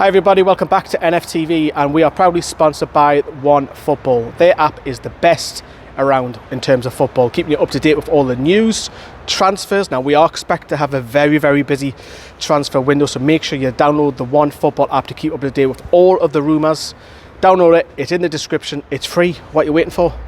Hi everybody, welcome back to NFTV, and we are proudly sponsored by One Football. Their app is the best around in terms of football, keeping you up to date with all the news, transfers. Now we are expected to have a very busy transfer window, so make sure you download the One Football app to keep up to date with all of the rumours. Download it, it's in the description, it's free. What are you waiting for?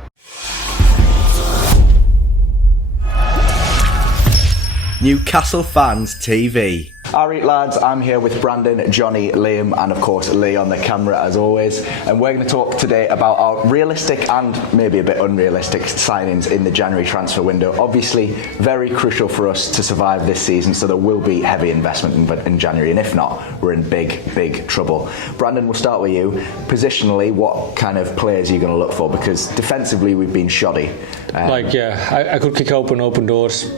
Newcastle Fans TV. Alright lads, I'm here with Brandon, Jonny, Liam and of course Lee on the camera as always, and we're going to talk today about our realistic and maybe a bit unrealistic signings in the January transfer window. Obviously very crucial for us to survive this season, so there will be heavy investment in January, and if not, we're in big trouble. Brandon, we'll start with you. Positionally, what kind of players are you going to look for? Because defensively we've been shoddy. I could kick open doors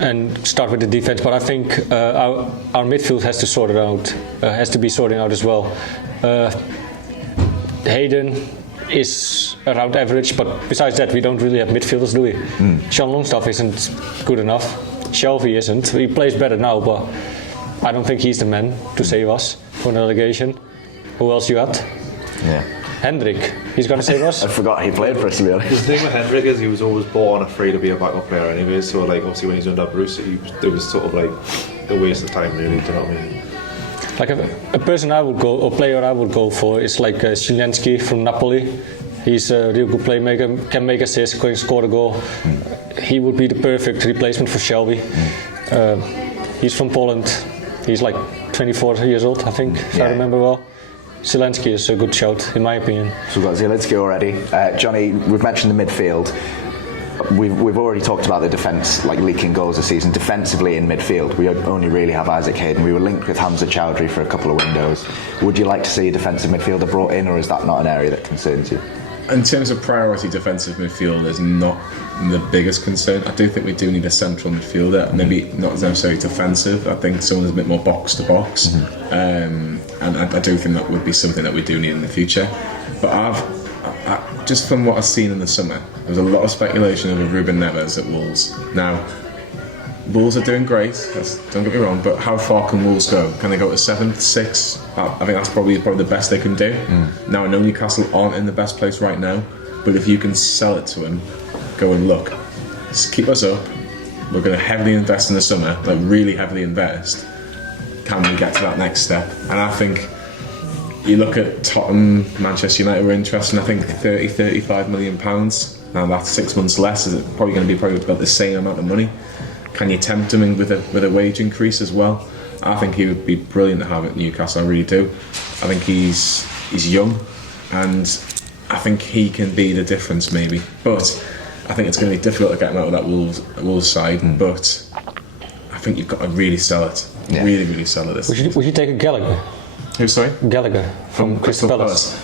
and start with the defense, but I think our midfield has to sort it out, has to be sorting out as well. Hayden is around average, but besides that we don't really have midfielders, do we? Sean Longstaff isn't good enough. Shelby isn't. He plays better now, but I don't think he's the man to save us from the relegation. Who else you got? Yeah. Hendrik, he's going to save us. I forgot he played for us, to be honest. The thing with Hendrik is he was always bought on a free to be a backup player anyway, so like obviously when he's under Bruce it was sort of like a waste of time really, do you know what I mean? Like a person I would go, or player I would go for is like Zielinski from Napoli. He's a real good playmaker, can make assists, can score a goal. He would be the perfect replacement for Shelby. He's from Poland. He's like 24 years old, I think, if I remember well. Zielinski is a good shout, in my opinion. So we've got Zielinski already. Jonny, we've mentioned the midfield. We've already talked about the defence, like leaking goals this season. Defensively in midfield, we only really have Isaac Hayden. We were linked with Hamza Chowdhury for a couple of windows. Would you like to see a defensive midfielder brought in, or is that not an area that concerns you? In terms of priority, defensive midfield is not the biggest concern. I do think we do need a central midfielder, maybe not necessarily defensive. I think someone's a bit more box to box, and I do think that would be something that we do need in the future. But I just from what I've seen in the summer, there was a lot of speculation over Ruben Neves at Wolves. Now, Wolves are doing great, don't get me wrong, but how far can Wolves go? Can they go to 7th, 6th? I think that's probably the best they can do. Now, I know Newcastle aren't in the best place right now, but if you can sell it to him, go and look, just keep us up, we're going to heavily invest in the summer, like really heavily invest. Can we get to that next step? And I think you look at Tottenham, Manchester United were interested, I think 30-35 million pounds. Now that's 6 months less, is it probably going to be about the same amount of money? Can you tempt him with a wage increase as well? I think he would be brilliant to have at Newcastle, I really do. I think he's young, and I think he can be the difference maybe. But I think it's going to be difficult to get him out of that Wolves side, but I think you've got to really sell it. Yeah. Really sell it this season. Would you take a Gallagher? Who, sorry? Gallagher from Crystal Palace.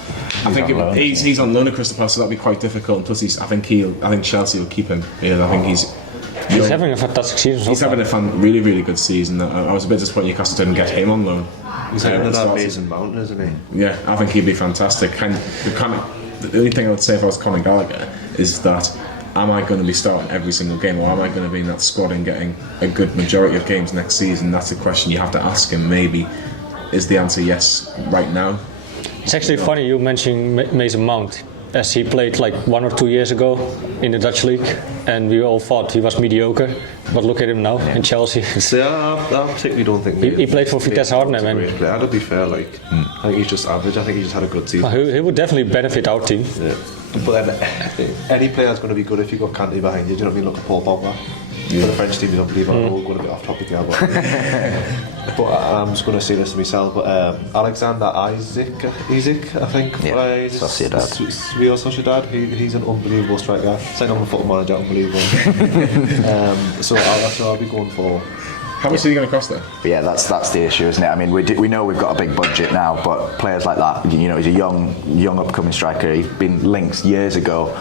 I think he's on loan at Crystal Palace, so that'll be quite difficult. And plus, I think Chelsea will keep him. Yeah, I think he's having a fantastic season. He's having a really good season. I was a bit disappointed Newcastle didn't get him on loan. He's having an amazing mountain, isn't he? Yeah, I think he'd be fantastic. The only thing I would say if I was Conor Gallagher is that, am I going to be starting every single game, or am I going to be in that squad and getting a good majority of games next season? That's a question you have to ask him. Maybe is the answer yes right now? It's actually funny you mentioning Mason Mount, as he played like 1 or 2 years ago in the Dutch league, and we all thought he was mediocre. But look at him now in Chelsea. I particularly don't think he played for Vitesse Arnhem. And to be fair, I think he's just average. I think he just had a good season. He would definitely benefit our team. Yeah. But then any player's going to be good if you've got Kanté behind you. Do you know what I mean? Look at Paul Pogba. For the French team, you don't believe I'm going a bit off topic here, but I'm just going to say this to myself. But Alexander Isaac, I think. Yeah, Sociedad. Real Sociedad. He's an unbelievable striker. Signed on the Football Manager, unbelievable. So that's what I'll be going for. How much are you going to cost there? But yeah, that's the issue, isn't it? I mean, we know we've got a big budget now, but players like that, he's a young upcoming striker. He's been linked years ago.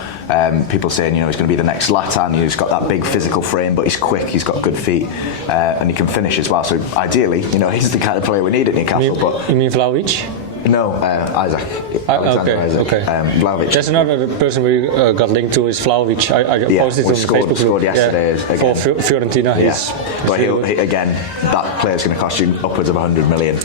People saying, he's going to be the next Zlatan. He's got that big physical frame, but he's quick. He's got good feet, and he can finish as well. So ideally, he's the kind of player we need at Newcastle. You mean Vlahovic? No, Isaac. Alexander Isaac. Okay. Vlahovic. There's another person we got linked to is Vlahovic. I posted it on Facebook. Scored yesterday for Fiorentina. But again, that player's going to cost you upwards of 100 million.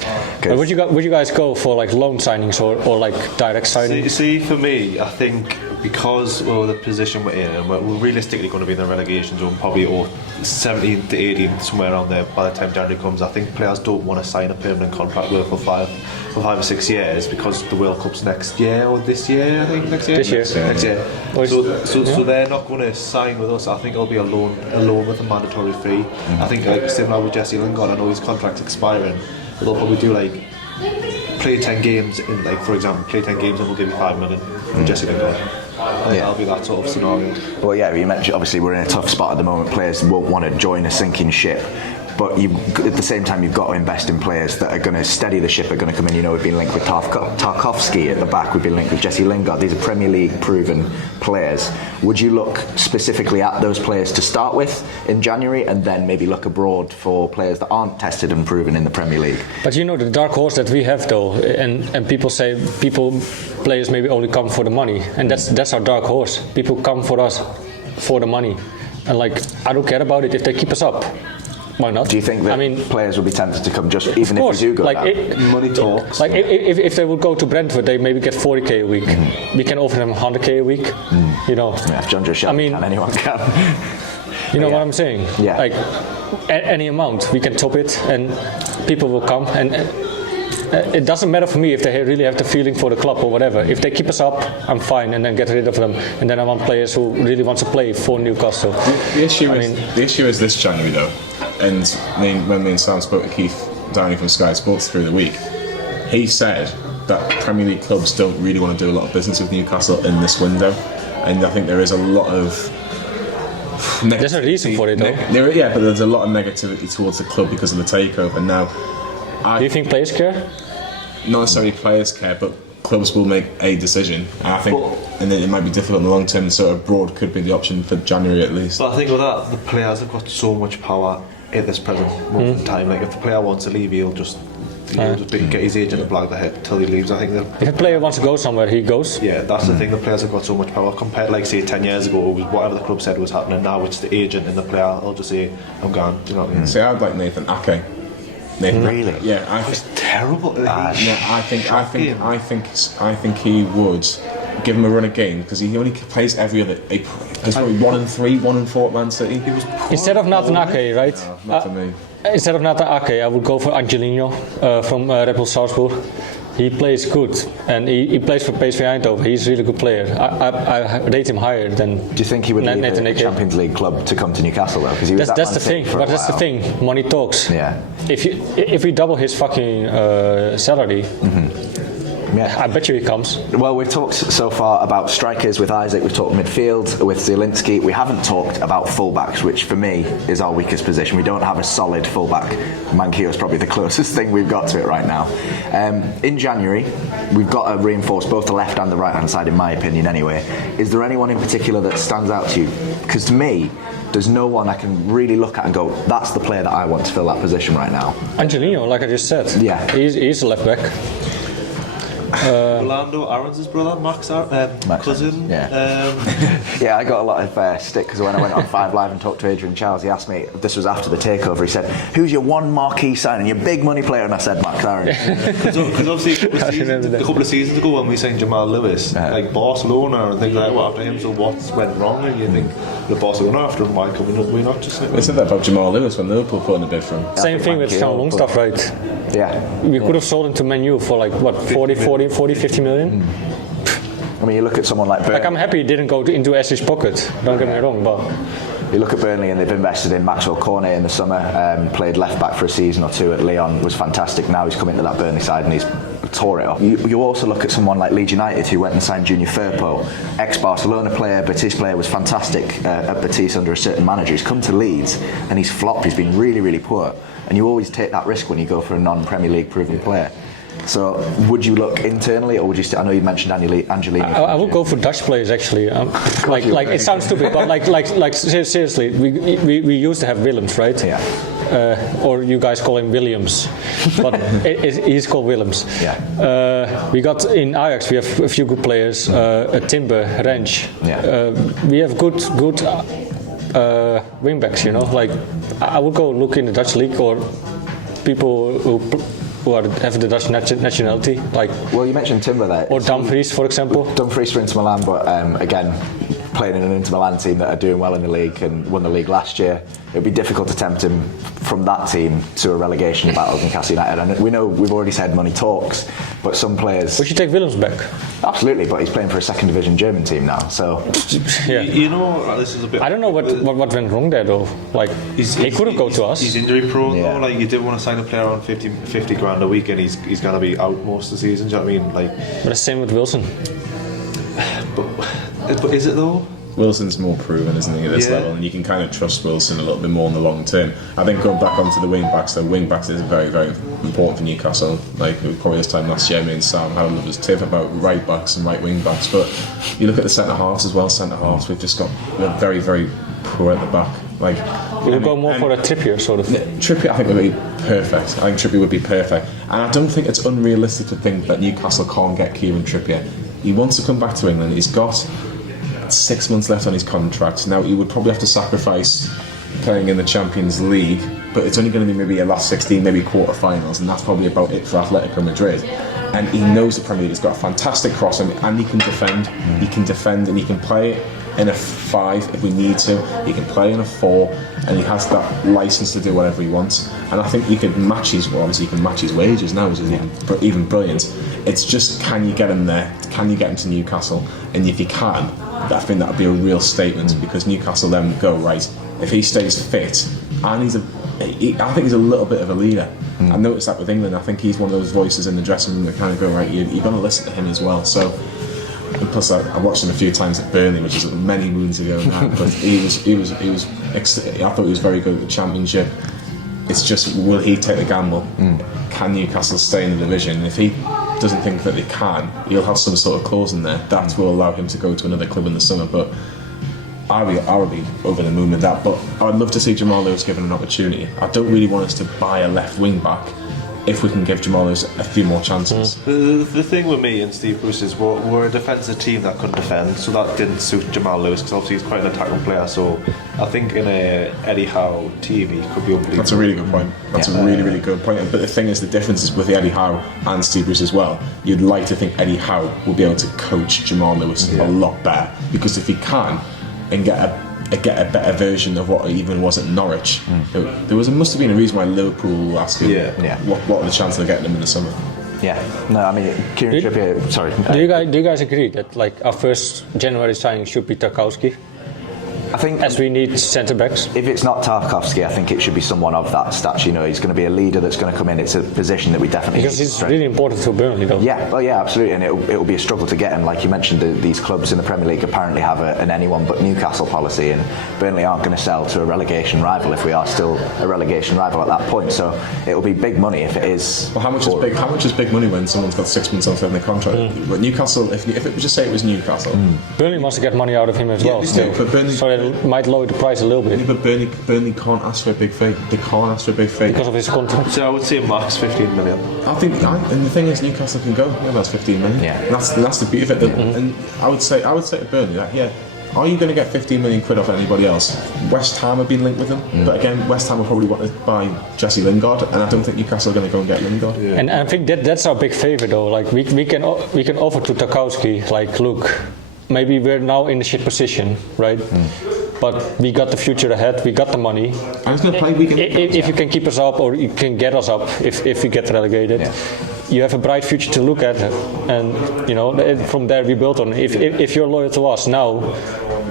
Would you guys go for like loan signings or like direct signings? See, for me, I think because the position we're in, and we're realistically going to be in the relegation zone, probably 17th to 18th, somewhere around there by the time January comes. I think players don't want to sign a permanent contract for 5 or 6 years because the World Cup's next year or this year. I think next year. Next year. So they're not going to sign with us. I think it'll be a loan with a mandatory fee. I think like similar with Jesse Lingard. I know his contract's expiring, but they'll probably do like play 10 games in, like for example, play 10 games and we'll give you 5 million for Jesse Lingard. I think that'll be that sort of scenario. Well, yeah, you mentioned obviously we're in a tough spot at the moment. Players won't want to join a sinking ship. But at the same time, you've got to invest in players that are going to steady the ship, are going to come in. You know, we've been linked with Tarkovsky at the back. We've been linked with Jesse Lingard. These are Premier League proven players. Would you look specifically at those players to start with in January, and then maybe look abroad for players that aren't tested and proven in the Premier League? But you know, the dark horse that we have though, and people say players maybe only come for the money, and that's our dark horse. People come for us for the money, and like I don't care about it if they keep us up. Why not? Do you think that players will be tempted to come just even if we do go down? Money talks. Like if they would go to Brentford, they maybe get 40k a week. We can offer them 100k a week. You know. Yeah, if John Joe Shelby can, anyone can. You know what I'm saying? Yeah. Like any amount, we can top it, and people will come. And it doesn't matter for me if they really have the feeling for the club or whatever. If they keep us up, I'm fine, and then get rid of them. And then I want players who really want to play for Newcastle. The issue is this January though. And when me and Sam spoke to Keith Downey from Sky Sports through the week, he said that Premier League clubs don't really want to do a lot of business with Newcastle in this window, and I think there is a lot of negativity. There's a reason for it though. But there's a lot of negativity towards the club because of the takeover. Now, do you think players care? Not necessarily players care, but clubs will make a decision. And I think, and then it might be difficult in the long term. So abroad could be the option for January at least. But I think with that, the players have got so much power at this present moment in time. Like if the player wants to leave, he'll just get his agent to blag the head till he leaves. I think if a player wants to go somewhere, he goes. Yeah, that's the thing. The players have got so much power compared, like say 10 years ago, it was whatever the club said was happening. Now it's the agent and the player. They'll just say, "I'm gone." Do you know what I mean? See, I'd like Nathan Ake. Really? Yeah, I think it's terrible. I think he would give him a run of game because he only plays every other. He's probably 1 and 3, 1 and 4 at Man City. He was instead of Nathan Ake, right? No, not for me. Instead of Nathan Ake, I would go for Angelino from Red Bull Salzburg. He plays good, and he plays for PSV Eindhoven. He's a really good player. I rate him higher than. Do you think he would leave a Champions League club to come to Newcastle though? Because that's the thing. But that's the thing. Money talks. Yeah. If we double his fucking salary. Yeah. I bet you he comes. Well, we've talked so far about strikers with Isaac, we've talked midfield with Zielinski. We haven't talked about fullbacks, which for me is our weakest position. We don't have a solid fullback. Manquillo is probably the closest thing we've got to it right now. In January, we've got to reinforce both the left and the right hand side, in my opinion anyway. Is there anyone in particular that stands out to you? Because to me, there's no one I can really look at and go, that's the player that I want to fill that position right now. Angelino, like I just said. Yeah. He's a left back. Orlando Aaron's brother, Max cousin. Yeah, I got a lot of stick because when I went on 5 Live and talked to Adrian Charles, he asked me, this was after the takeover, he said, who's your one marquee signing, your big money player? And I said, Max Aaron. Because obviously a couple of seasons ago when we signed Jamal Lewis, like Barcelona and things like that were after him, so what went wrong? And you think the Barcelona after him, why come we not just they said that about Jamal Lewis when Liverpool put in a bid for him. Same thing with Sean Longstaff, right? Yeah. We could have sold him to Man U for like what, 50 million? I mean, you look at someone like Burnley. Like, I'm happy he didn't go into Ashley's pocket, don't get me wrong, but you look at Burnley and they've invested in Maxwell Cornet in the summer, played left back for a season or two at Lyon, was fantastic. Now he's come into that Burnley side and he's tore it up. You also look at someone like Leeds United who went and signed Junior Firpo, ex-Barcelona player, Betis player, was fantastic at Betis under a certain manager. He's come to Leeds and he's flopped. He's been really, really poor. And you always take that risk when you go for a non-Premier League proven player. So would you look internally, or would you? I know you mentioned Angelini. I would go for Dutch players actually. Like it sounds stupid, but like seriously, we used to have Willems, right? Yeah. Or you guys call him Williams, but he's called Willems. Yeah. We got in Ajax. We have a few good players. Timber, Rensch. Yeah. We have good wingbacks. You know, like I would go look in the Dutch league or people who have the Dutch nationality, like. Well, you mentioned Timber there. Or Dumfries, for example. Dumfries for Inter Milan, but again, playing in an Inter Milan team that are doing well in the league and won the league last year, it would be difficult to tempt him from that team to a relegation battle with Newcastle United. And we know we've already said money talks, but some players. We should take Willems back. Absolutely, but he's playing for a second division German team now, so. Yeah. You know, this is a bit. I don't know what went wrong there though. Like he could have gone to us. He's injury prone Yeah. though. Like you didn't want to sign a player on 50 grand a week, and he's going to be out most of the season. Do you know what I mean? Like. But the same with Wilson. But is it though? Wilson's more proven, isn't he, at this level, and you can kind of trust Wilson a little bit more in the long term. I think going back onto the wing backs, the wing backs is very, very important for Newcastle. Like it was probably this time last year, me and Sam had a little tiff about right backs and right wing backs, but you look at the centre halves as well. Centre halves, we're very, very poor at the back. Like we'll go more for a Trippier sort of. Trippier, I think would be perfect. I think Trippier would be perfect, and I don't think it's unrealistic to think that Newcastle can't get Kieran Trippier. He wants to come back to England. He's got 6 months left on his contract. Now he would probably have to sacrifice playing in the Champions League, but it's only going to be maybe a last 16, maybe quarter-finals, and that's probably about it for Atletico Madrid. And he knows the Premier League. He's got a fantastic cross, and he can defend. He can defend, and he can play in a 5 if we need to. He can play in a 4, and he has that license to do whatever he wants. And I think he can match his. Well, obviously, he can match his wages now, which is even brilliant. It's just, can you get him there? Can you get him to Newcastle? And if you can, I think that would be a real statement, because Newcastle then go, right, if he stays fit, and I think he's a little bit of a leader. I noticed that with England. I think he's one of those voices in the dressing room that kind of go, right, you're going to listen to him as well. So, and plus I watched him a few times at Burnley, which is many moons ago now, but I thought he was very good at the Championship. It's just, will he take the gamble? Can Newcastle stay in the division? If he doesn't think that they can, he'll have some sort of clause in there that will allow him to go to another club in the summer. But I would be over the moon with that. But I'd love to see Jamal Lewis given an opportunity. I don't really want us to buy a left wing back if we can give Jamal Lewis a few more chances. The thing with me and Steve Bruce is we're a defensive team that couldn't defend, so that didn't suit Jamal Lewis, because obviously he's quite an attacking player. So I think in a Eddie Howe team he could be unbelievable. That's a really good point. That's a really, really good point. But the thing is, the difference is with Eddie Howe and Steve Bruce as well. You'd like to think Eddie Howe will be able to coach Jamal Lewis a lot better, because if he can and get a better version of what he even was at Norwich. There must have been a reason why Liverpool asked him what are the chances of getting him in the summer. Yeah, no, I mean, Kieran Trippier. Sorry. Do you guys agree that like our first January signing should be Tarkowski? I think, as we need centre backs. If it's not Tarkowski, I think it should be someone of that stature. You know, he's going to be a leader that's going to come in. It's a position that we definitely because it's really important to Burnley, though. Yeah, well, yeah, absolutely, and it will be a struggle to get him. Like you mentioned, these clubs in the Premier League apparently have an anyone but Newcastle policy, and Burnley aren't going to sell to a relegation rival if we are still a relegation rival at that point. So it will be big money if it is. Well, how much is big money when someone's got 6 months left on their contract? But Newcastle, if it was just say it was Newcastle, Burnley wants to get money out of him as well. Still. But Burnley, so it might lower the price a little bit. But Burnley can't ask for a big fee. They can't ask for a big fee because of his contract. So I would say max 15 million. I think, and the thing is, Newcastle can go. Yeah, that's 15 million. Yeah, and that's the beauty of it. And I would say to Burnley that are you going to get 15 million quid off anybody else? West Ham have been linked with them, but again, West Ham will probably want to buy Jesse Lingard, and I don't think Newcastle are going to go and get Lingard. Yeah. And I think that's our big favour, though. Like we can offer to Tarkowski, like, look, maybe we're now in a shit position, right? But we got the future ahead. We got the money. I was going to play weekend. If you can keep us up, or you can get us up, if we get relegated. Yeah. You have a bright future to look at, and you know from there we build on. If you're loyal to us now,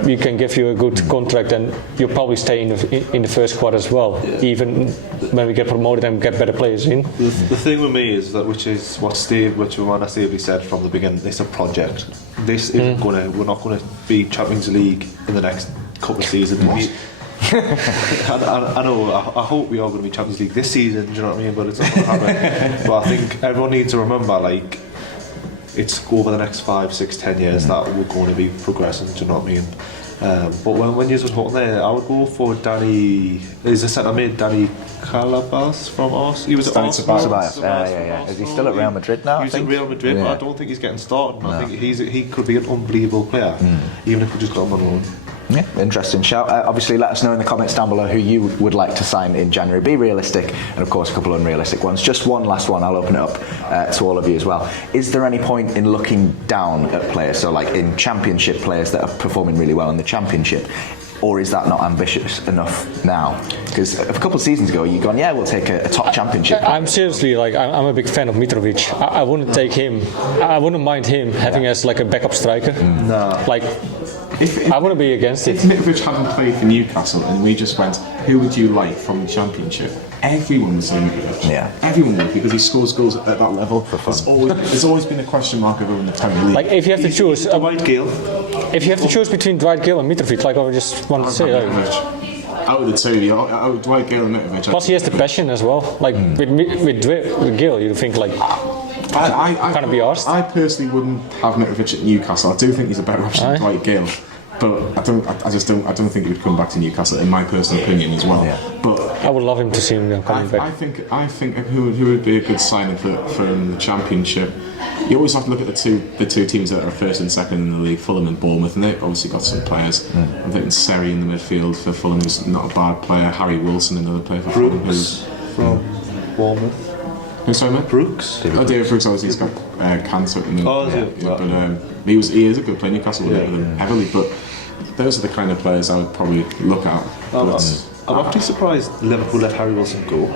we can give you a good contract, and you'll probably stay in the first squad as well, even when we get promoted and get better players in. The thing with me is that, which Romana Stevie said from the beginning, it's a project. This isn't we're not going to be Champions League in the next couple of seasons. I know. I hope we are going to be Champions League this season. Do you know what I mean? But it's not going to happen. But I think everyone needs to remember, like, it's over the next 5, 6, 10 years that we're going to be progressing. Do you know what I mean? But when you was talking there, I would go for Danny. Is the centre mid Danny Calabas from Arsenal? He was at Arsenal. Yeah. Is he still at Real Madrid now? He's at Real Madrid, but I don't think he's getting started. No. I think he could be an unbelievable player, even if we just got him on loan. Yeah, interesting shout. Obviously, let us know in the comments down below who you would like to sign in January. Be realistic, and of course, a couple of unrealistic ones. Just one last one, I'll open it up to all of you as well. Is there any point in looking down at players, so like in Championship players that are performing really well in the Championship? Or is that not ambitious enough now? Because a couple of seasons ago, you've gone, yeah, we'll take a top Championship. I'm seriously, like, I'm a big fan of Mitrovic. I wouldn't take him. I wouldn't mind him having as like a backup striker. No. Like, I wouldn't be against it. If Mitrovic hadn't played for Newcastle and we just went, who would you like from the Championship? Everyone would say Mitrovic. Yeah. Everyone would, because he scores goals at that level. There's always been a question mark over in the Premier League. Like, if you have to choose, Dwight Gale. If you have to choose between Dwight Gale and Mitrovic, like I just want to say, out of the two, Dwight Gale and Mitrovic. Plus, he has the passion as well. Like with Gale, you think like. Can't be arsed. I personally wouldn't have Mitrovic at Newcastle. I do think he's a better option than Dwight Gale, but I don't think he would come back to Newcastle, in my personal opinion as well. Yeah. But I would love him to see him coming back. I think who would be a good signing for the Championship. You always have to look at the two teams that are first and second in the league, Fulham and Bournemouth, and they've obviously got some players. I'm thinking Seri in the midfield for Fulham is not a bad player. Harry Wilson, another player for Fulham, who's from Bournemouth. Who's sorry, mate? Brooks. David Brooks. Obviously, he's got cancer. But he is a good player. Newcastle with him heavily, but those are the kind of players I would probably look at. I'm actually surprised Liverpool let Harry Wilson go.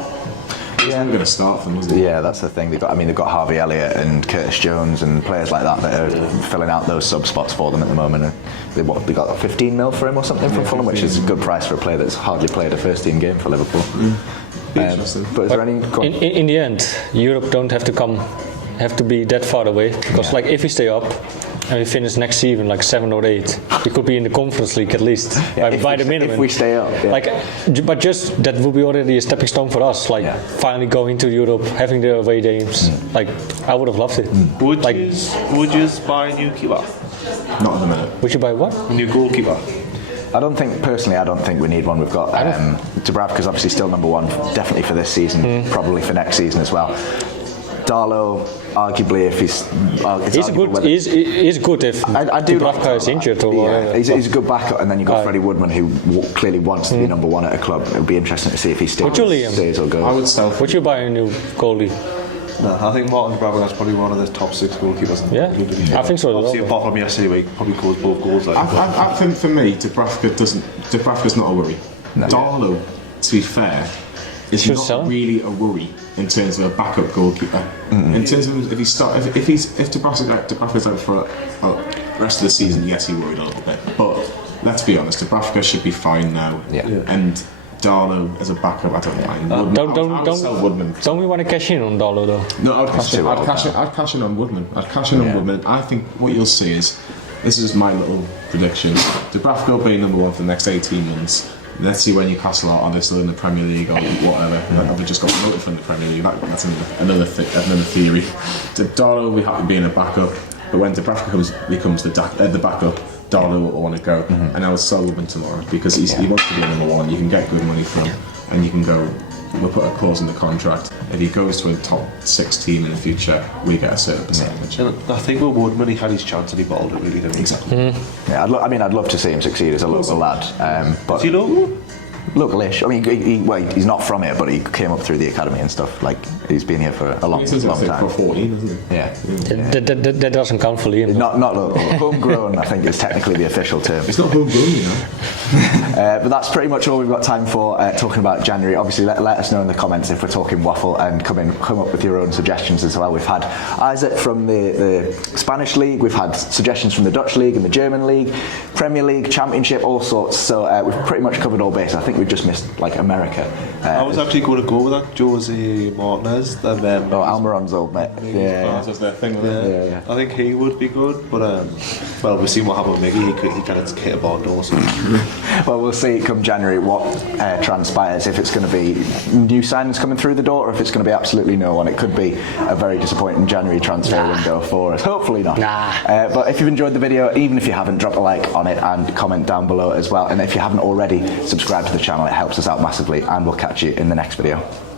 He's never going to start for them, was he? Yeah, that's the thing. They've got Harvey Elliott and Curtis Jones and players like that are filling out those sub spots for them at the moment. And they got 15 mil for him or something from Fulham, which is a good price for a player that's hardly played a first team game for Liverpool. But is there any? In the end, Europe don't have to be that far away, because like if we stay up and we finish next season like 7 or 8, we could be in the Conference League at least by the minimum. If we stay up, but just that would be already a stepping stone for us. Like finally going to Europe, having the away games. Like I would have loved it. Would you buy a new keeper? Not at the minute. Would you buy what? A new goalkeeper. I don't think we need one. We've got Dubravka's obviously still number one, definitely for this season, probably for next season as well. Darlow, arguably, if he's good if Dubravka is injured or whatever. He's a good backup, and then you've got Freddie Woodman, who clearly wants to be number one at a club. It would be interesting to see if he stays or goes. I would still. Would you buy a new goalie? No, I think Martin Dubravka is probably one of the top 6 goalkeepers. I think so. Obviously, apart from yesterday, where he probably scored both goals. I think for me, Dubravka's not a worry. No. Darlow, to be fair, is not really a worry in terms of a backup goalkeeper. In terms of if Dubravka's out for the rest of the season, yes, he worried a little bit. But let's be honest, Dubravka should be fine now. And Darlow as a backup, I don't mind. Don't we want to cash in on Darlow though? No, I'd cash in on Woodman. Woodman. I think what you'll see is, this is my little prediction, Dubravka will be number one for the next 18 months. Let's see when Newcastle are still in the Premier League or whatever. I've just got promoted from the Premier League. That's another theory. Darlow will be happy being a backup, but when Dubravka becomes the backup, Darlow will want to go, and I would sell Woodman tomorrow because he wants to be number one. You can get good money from him, and you can go. We'll put a clause in the contract. If he goes to a top 6 team in the future, we get a certain percentage. I think with Woodman, he had his chance and he bottled it really, didn't he? Exactly. I'd love to see him succeed as a local lad. But is he local? Localish. I mean, he's not from here, but he came up through the academy and stuff. Like he's been here for a long time. For 14, isn't he? Yeah. That doesn't count for Liam. Not local. Homegrown, I think, is technically the official term. It's not homegrown, you know. But that's pretty much all we've got time for talking about January. Obviously, let us know in the comments if we're talking waffle, and come up with your own suggestions as well. We've had Isaac from the Spanish League. We've had suggestions from the Dutch League and the German League, Premier League, Championship, all sorts. So we've pretty much covered all base. I think think we've just missed like America. I was actually going to go with that, Jose Martinez. Almiron's old mate. Yeah. That's their thing, wasn't it? Yeah. I think he would be good, but well, we've seen what happened with Miggy. He kind of hit a ball also. Well, we'll see come January what transpires, if it's going to be new signings coming through the door or if it's going to be absolutely no one. It could be a very disappointing January transfer window for us. Hopefully not. But if you've enjoyed the video, even if you haven't, drop a like on it and comment down below as well. And if you haven't already, subscribe to the channel. It helps us out massively, and we'll catch you in the next video.